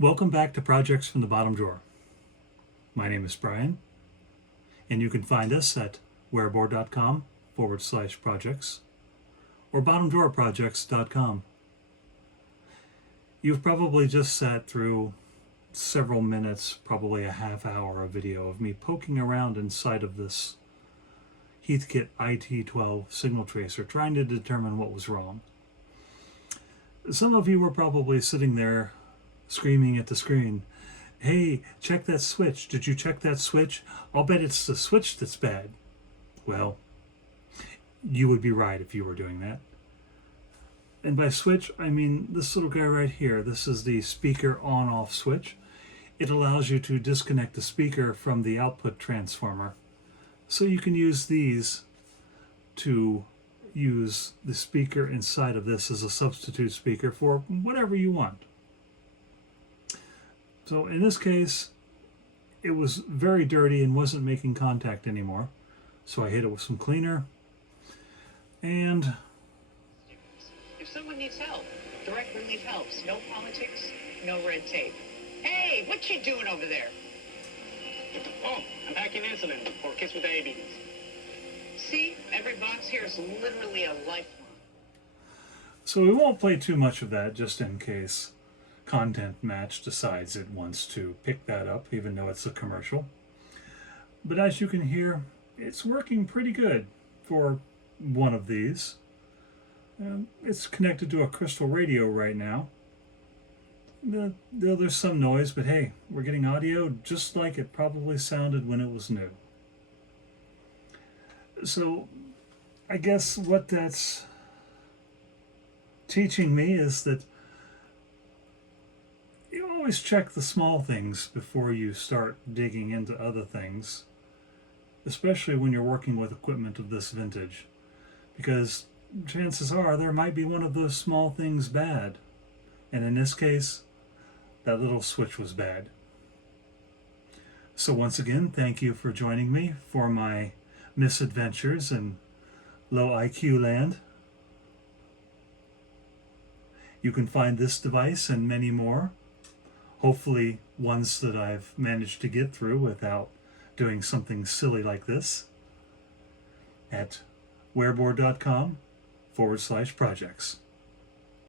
Welcome back to Projects from the Bottom Drawer. My name is Brian, and you can find us at wereboar.com/projects or bottomdrawerprojects.com. You've probably just sat through several minutes, probably a half hour of video of me poking around inside of this Heathkit IT-12 signal tracer, trying to determine what was wrong. Some of you were probably sitting there screaming at the screen, "Hey, check that switch. Did you check that switch? I'll bet it's the switch that's bad." Well, you would be right if you were doing that. And by switch, I mean this little guy right here. This is the speaker on-off switch. It allows you to disconnect the speaker from the output transformer. So you can use these to use the speaker inside of this as a substitute speaker for whatever you want. So in this case, it was very dirty and wasn't making contact anymore. So I hit it with some cleaner. And if someone needs help, direct relief helps. No politics, no red tape. Hey, what you doing over there? Oh, I'm packing insulin for kids with diabetes. See, every box here is literally a lifeline. so we won't play too much of that just in case Content Match decides it wants to pick that up, even though it's a commercial. But as you can hear, it's working pretty good for one of these. It's connected to a crystal radio right now. There's some noise, but hey, we're getting audio just like it probably sounded when it was new. So I guess what that's teaching me is that you always check the small things before you start digging into other things, especially when you're working with equipment of this vintage, because chances are there might be one of those small things bad, and in this case, that little switch was bad. So once again, thank you for joining me for my misadventures in low IQ land. You can find this device and many more, hopefully ones that I've managed to get through without doing something silly like this, at wereboar.com/projects.